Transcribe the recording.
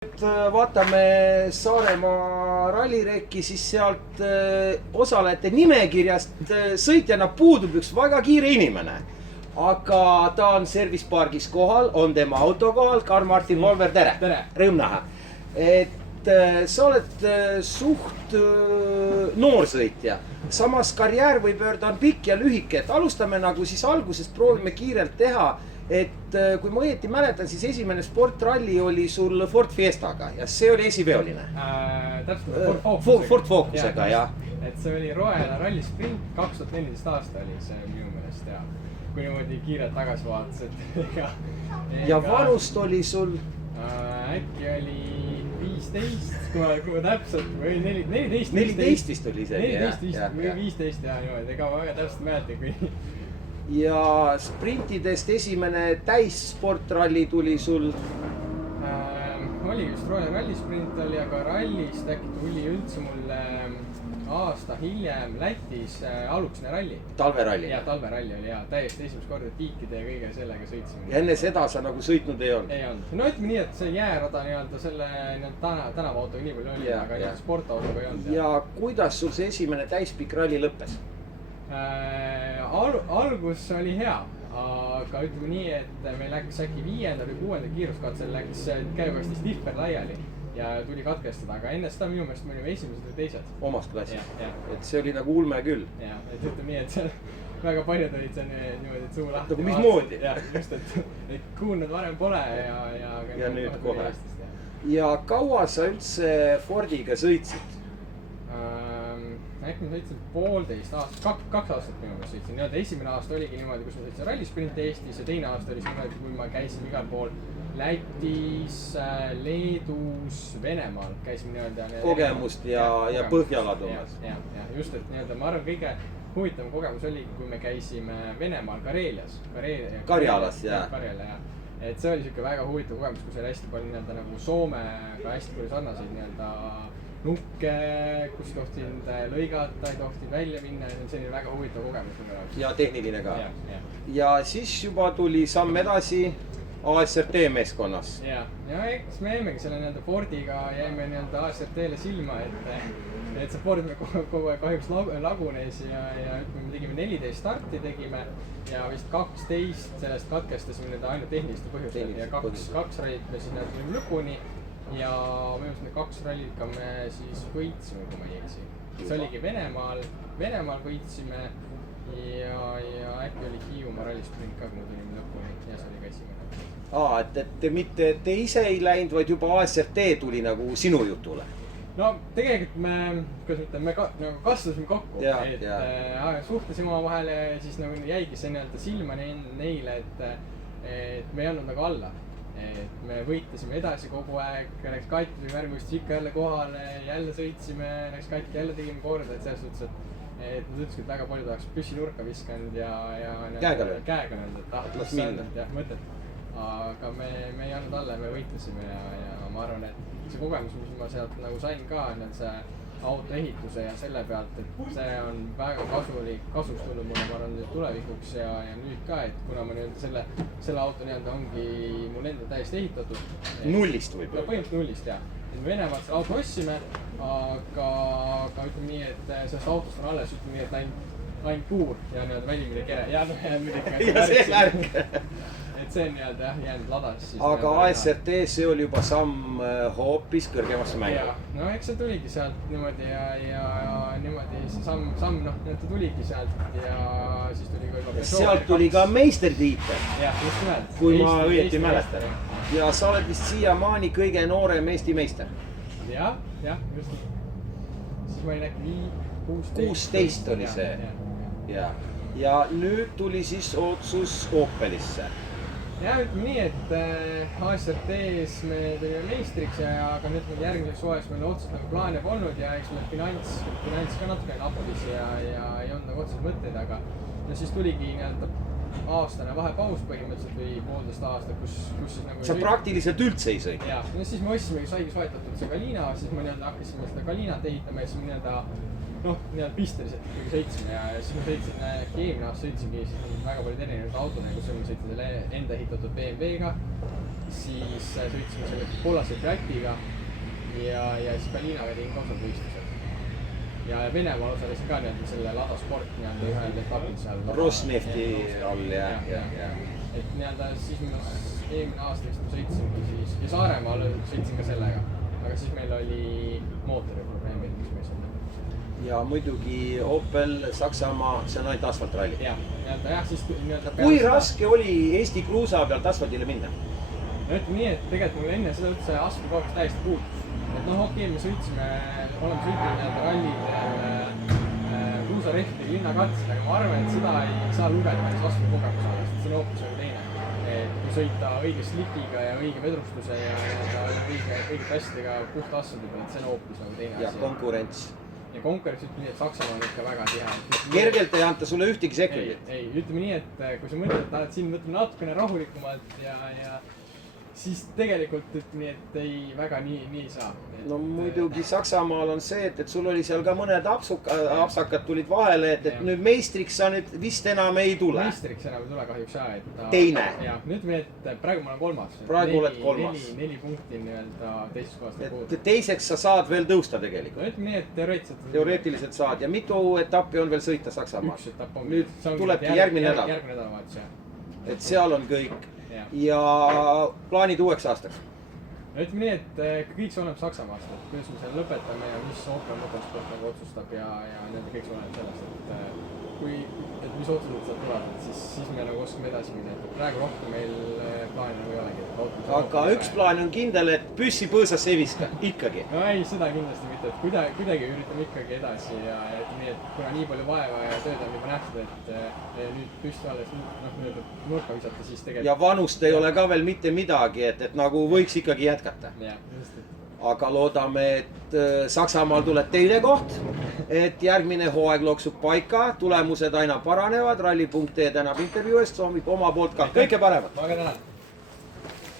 Vaatame Saaremaa rallirekki, siis sealt osalejate nimekirjast sõitjana puudub üks väga kiire inimene. Aga ta on service pargis kohal, on tema auto kohal. Karl-Martin Volver, tere! Rõõm näha. Sa oled suht noor sõitja. Samas karjäär võib öelda on pikk ja lühike. Alustame nagu siis algusest, proovime kiirelt teha. Kui ma õieti mäletan, siis esimene sportralli oli sul Ford Fiestaga ja see oli esiveoline. Täpselt, Ford Focusega, jah. Et see oli Roela ralli sprint, 2014 aasta oli see minu meelest ja kui niimoodi kiirelt tagasi vaatas, et ja vanust oli sul? Äkki oli 15, kui ma täpselt, või 14. 14 oli isegi, jah. 15 ja niimoodi, ega ma väga täpselt mäletan, kui... Ja sprintidest esimene täissportralli tuli sul? Oli just Roela ralli sprint oli, aga rallist äkki tuli üldse mulle aasta hiljem Lätis alukesne ralli. Talveralli? Ja talveralli oli täiesti esimest korda tiikide ja kõige sellega sõitsime. Ja enne seda sa nagu sõitnud ei olnud? Ei olnud. No ütleme nii, et see jäärada selle tänavaautoga nii palju oli, aga sportautoga ei olnud. Ja kuidas sul see esimene täispikk ralli lõppes? Algus oli hea, aga ütleme nii, et meil läks äkki 5. või 6. kiiruskatsel läks käigukasti stiffer laiali ja tuli katkestada, aga enne seda minu meelest me olime esimesed või teised. Omas klassis? Et see oli nagu ulme küll? Jah, et ütleme nii, et seal väga paljud olid see niimoodi, et suu lahti. Nagu mismoodi? Jah, just, et kuulnud varem pole ja nüüd kohe. Ja kaua sa üldse Fordiga sõitsid? Äkki ma sõitsin 1,5 aastat, 2 aastat minu meelest sõitsin. Esimene aasta oligi niimoodi, kus ma sõitsin rallisprinti Eestis ja teine aasta oli niimoodi, kui ma käisin igal pool Lätis, Leedus, Venemaal käisin niimoodi. Kogemust ja põhjala tuumas. Ja, just, et niimoodi ma arvan kõige huvitavam kogemus oligi, kui me käisime Venemaal Karelias. Karjalas, jah. Karjala, jah. Et see oli siuke väga huvitav kogemus, kus oli hästi palju niimoodi nagu Soomega hästi palju sarnaseid niimoodi nukke, kus ei tohtinud lõigata, ei tohtinud välja minna ja see oli väga huvitav kogemus. Ja tehniline ka. Ja siis juba tuli samm edasi ASRT meeskonnas. Ja eks me jäimegi selle Fordiga, jäime ASRT-le silma, et see Ford kogu aeg kahjuks lagunes ja me tegime 14 starti tegime ja vist 12 sellest katkestasime ainult tehniliste põhjustel ja kaks rallit me sinna tulime lõpuni. Ja minu meelest need 2 ralliga me siis võitsime, kui ma ei eksi. See oligi Venemaal võitsime ja äkki oli Hiiumaa rallisprint ka, kui me tulime lõpuni ja see oli ka esimene. Et mitte te ise ei läinud, vaid juba ASRT tuli nagu sinu jutule? No tegelikult me kasvasime kokku, et suhtlesime oma vahele ja siis nagu jäigi see silma neile, et me ei olnud nagu alla. Et me võitlesime edasi kogu aeg, läks katki, värgust ikka jälle kohale, jälle sõitsime, läks katki, jälle tegime korda, et selles suhtes, et nad ütlesid, et väga paljud oleks püssinurka viskanud ja käega löönud, et las minna. Jah, mõtet. Aga me ei andnud alla ja me võitlesime ja ma arvan, et see kogemus, mis ma sealt nagu sain ka, see autoehituse ja selle pealt, et see on väga kasuks tulnud mulle, ma arvan, tulevikuks ja nüüd ka, et kuna ma selle auto ongi mul enda täiesti ehitatud. Nullist võib öelda? Põhimõtteliselt nullist, jah. Me Venemaalt selle auto ostsime, aga ütleme nii, et sellest autost on alles, ütleme nii, et ainult kuur ja välimine kere. Ja see värk. Et see on jäänud ladas. Aga ASRT, see oli juba samm hoopis kõrgemasse mängu. No eks see tuligi sealt niimoodi ja niimoodi see samm, ta tuligi sealt ja siis tuli ka juba... Sealt tuli ka meistertiitel. Jah, just nimelt. Kui ma õieti mäletan. Ja sa oled vist siiamaani kõige noorem Eesti meister. Jah, just. Siis ma olin äkki 16 oli see. Ja nüüd tuli siis otsus Opelisse. Ja ütleme nii, et ASRT-s me tulime meistriks, aga nüüd järgmiseks hooajaks meil otseselt plaane polnud ja eks meil finants ka natuke nappis ja ei olnud nagu otseselt mõtteid, aga siis tuligi aastane vahepaus põhimõtteliselt või 1,5 aastat, kus siis nagu... Sa praktiliselt üldse ei sõid? Jah, siis me saigi soetatud see Galina, siis me hakkasime seda Galinat ehitama ja siis me pisteliselt ikkagi sõitsime ja siis ma sõitsin, eelmine aasta sõitsingi väga palju erinevaid autodega, kus ma sõitsin selle enda ehitatud BMW-ga siis sõitsime selle Polase Fiatiga ja siis Berliinaga tegin kausaldvõistlused. Ja Venemaal osalesin ka nii-öelda selle Lada Sport nii-öelda ühel etapil seal. Rosnefti all ja. Et nii-öelda siis ma eelmine aasta vist ma sõitsingi siis ja Saaremaal sõitsin ka sellega. Aga siis meil oli mootori probleemid, mis me sõitsin. Ja muidugi Opel, Saksamaa, see on ainult asfaltralli. Jah, siis nii-öelda kui raske oli Eesti kruusa pealt asfaldile minna? No ütleme nii, et tegelikult mul enne seda üldse asfaltkogemus täiesti puudus. Et noh, okei, me sõitsime, oleme sõitnud nii-öelda rallid kruusarehti linnakatsed, aga ma arvan, et seda ei saa lugeda päris asfaltkogemus alla, sest see on hoopis nagu teine. Et kui sõita õige slikiga ja õige vedrustuse ja õige tastidega puhta asfaldi peal, et see on hoopis nagu teine asi. Ja konkurents. Ja konkurents ütleme nii, et Saksamaa on ikka väga tihe. Kergelt ei anta sulle ühtegi sekundit. Ei, ütleme nii, et kui sa mõtled, et oled siin natukene rahulikumalt ja siis tegelikult ütleme nii, et ei väga nii saa. No muidugi Saksamaal on see, et sul oli seal ka mõned apsakad tulid vahele, et nüüd meistriks sa nüüd vist enam ei tule. Meistriks enam ei tule kahjuks jah, et ta... Teine. Jah, nüüd ütleme, et praegu ma olen kolmas. Praegu oled kolmas. 4 punkti nii-öelda teisest kohast et puudu. Teiseks sa saad veel tõusta tegelikult. No ütleme nii, et teoreetiliselt saad ja mitu etappi on veel sõita Saksamaal? Üks etapp on. Nüüd tulebki järgmine nädal. Järgmine nädalavahetus, jah. Et seal on kõik. Ja plaanid uueks aastaks? No ütleme nii, et kõik see oleneb Saksamaast, et kuidas me selle lõpetame ja mis Opel Motorsport nagu otsustab ja nende kõik see oleneb sellest, et mis otsused sealt tulevad, siis me nagu oskame edasi minna, et praegu rohkem meil plaani nagu ei olegi. Aga üks plaan on kindel, et püssi põõsasse ei viska, ikkagi. No ei, seda kindlasti mitte, et kuidagi üritame ikkagi edasi ja ütleme nii, et kuna nii palju vaeva ja tööd on juba nähtud, et nüüd püsti alles nurka visata, siis tegelikult... Ja vanust ei ole ka veel mitte midagi, et nagu võiks ikkagi jätkata. Aga loodame, et Saksamaal tuleb teine koht, et järgmine hooaeg loksub paika, tulemused aina paranevad, Rally.ee tänab intervjuu eest, soovib oma poolt ka kõike paremat. Ma ka tänan.